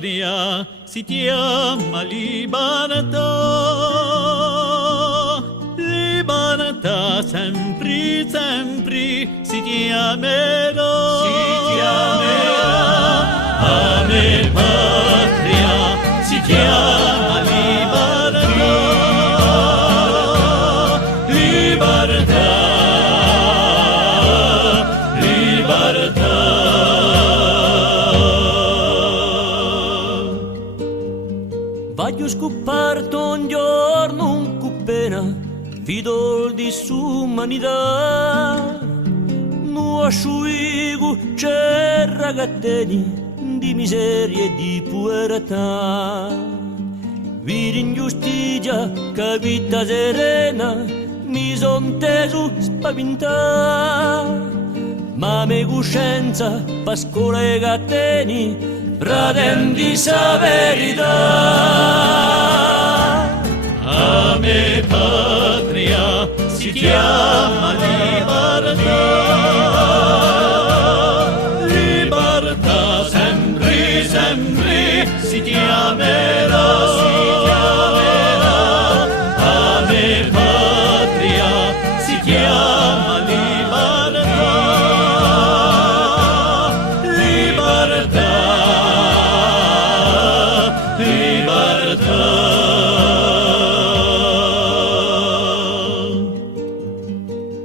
patria si chiama libertà. Libertà sempre, sempre si chiamerà. A me patria si chiama libertà. Libertà, libertà. Voglio scoperto un giorno un cuppena, fidol di sumanità. Non asciuigo c'è ragazzini di miseria e di puerità. Vidi ingiustizia, capita serena, mi son teso spaventà. Ma me coscienza, pascola e gatteni, pretendi sa verità. A me patria si chiama libertà. Libertà sempre, sempre si chiamerà. A me patria si chiama libertà. Libertà, libertà.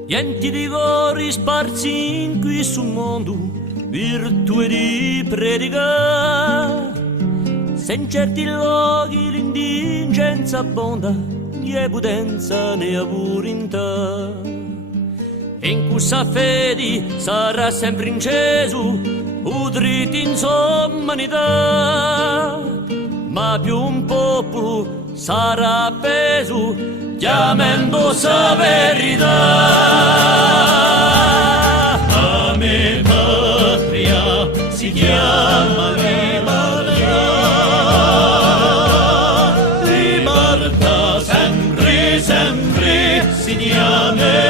Enti di cori sparsi in questo mondo, virtù di predicare. Se in certi luoghi l'indigenza abbonda, né potenza né purità. E in questa fede sarà sempre inceso o dritto in umanità. Ma più un popolo sarà appeso, chiamando sa verità. A me patria si chiama libertà. Libertà sempre, sempre si chiamerà.